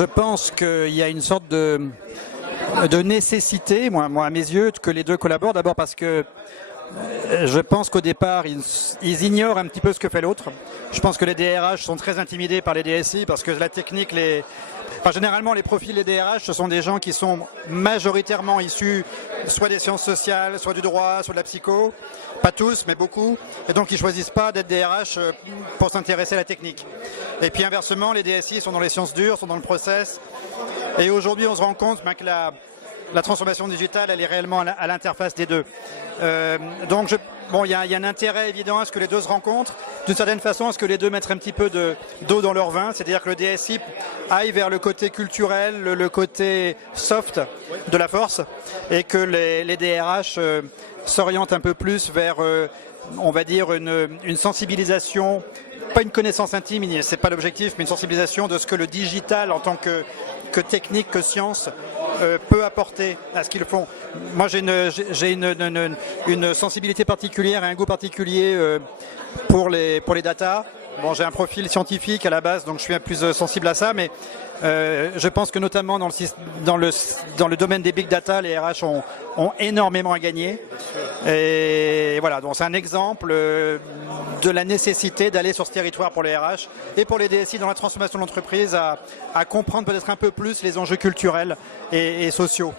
Je pense qu'il y a une sorte de nécessité, moi à mes yeux, que les deux collaborent. D'abord parce que je pense qu'au départ, ils ignorent un petit peu ce que fait l'autre. Je pense que les DRH sont très intimidés par les DSI parce que la technique, généralement, les profils des DRH, ce sont des gens qui sont majoritairement issus soit des sciences sociales, soit du droit, soit de la psycho. Pas tous, mais beaucoup. Et donc, ils choisissent pas d'être DRH pour s'intéresser à la technique. Et puis, inversement, les DSI sont dans les sciences dures, sont dans le process. Et aujourd'hui, on se rend compte que la transformation digitale, elle est réellement à l'interface des deux. Donc, il y a un intérêt évident à ce que les deux se rencontrent. D'une certaine façon, à ce que les deux mettent un petit peu d'eau dans leur vin. C'est-à-dire que le DSI aille vers le côté culturel, le côté soft de la force, et que les DRH s'orientent un peu plus vers, on va dire, une sensibilisation, pas une connaissance intime, c'est pas l'objectif, mais une sensibilisation de ce que le digital en tant que technique, que science, peut apporter à ce qu'ils font. Moi, j'ai une sensibilité particulière et un goût particulier pour les data. Bon, j'ai un profil scientifique à la base, donc je suis plus sensible à ça, mais je pense que notamment dans le domaine des big data, les RH ont énormément à gagner. Et voilà, donc c'est un exemple de la nécessité d'aller sur ce territoire pour les RH et pour les DSI dans la transformation de l'entreprise à comprendre peut-être un peu plus les enjeux culturels et sociaux.